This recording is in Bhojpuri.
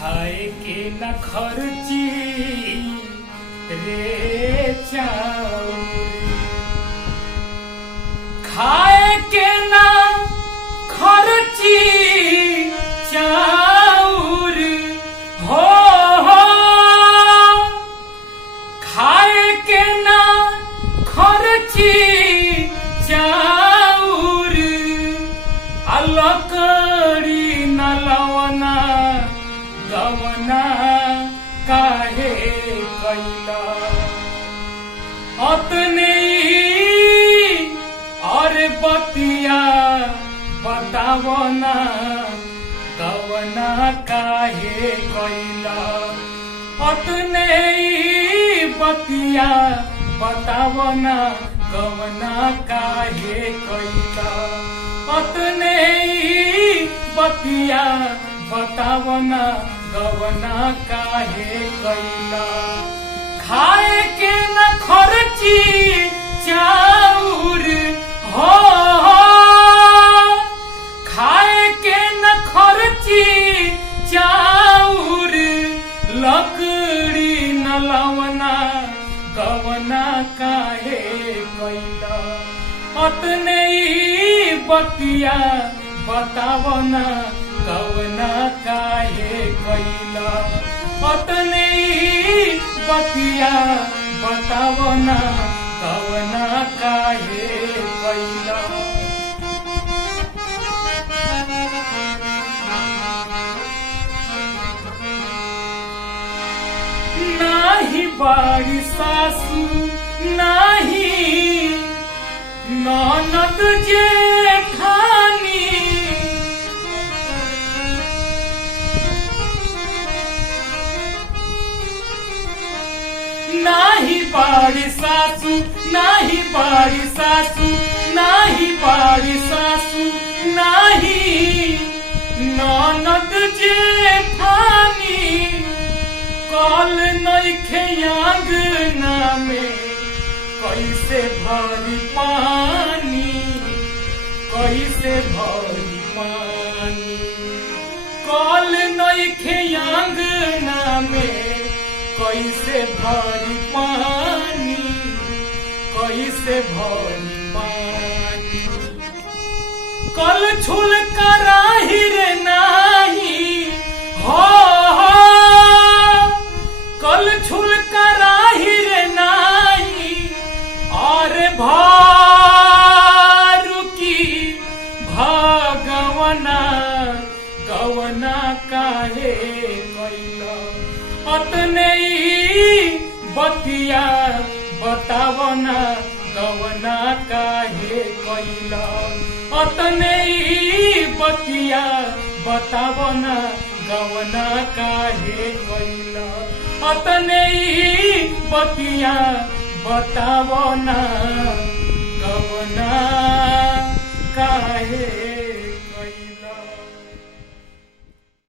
खाए के न खर्ची रे चाउर, खाए के न खर्ची चाउर हो, खाए के न खर्ची चाउर, अलकड़ी न लवना गवना काहे कैला, अतने और बतिया बतावना गवना काहे कैला, अतने बतिया बतावना गवना काहे कैला, अतने बतिया बतावना गवना काहे कैला, खाए के न खर्ची चाउर हो, खाए के न खर्ची चाउर, लकड़ी न लवना गवना काहे कैला, अतने बतिया बतावना गवना काहे कैला, अतने बतिया बतावना गवना काहे कैला। नाही बाड़ी सासू नाही ननद जेठानी, नाही बाड़ी सासू नाही बाड़ी सासू नाही बाड़ी सासू नाही ननद जेठानी, कल नइखे आंगना में कैसे भरी पानी, कैसे भरी पानी, कल नइखे आंगना में कैसे भरी पानी, कैसे भरी पानी, कल छुल कराही रे नाही हो, कल छुल कराही रे नाही, और भारू की भगवना गवना काहे कैला, अतने बतिया बतावना गवना काहे कैला, अतने बतिया बतावना गवना काहे कैला, अतने बतिया बतावना गवना काहे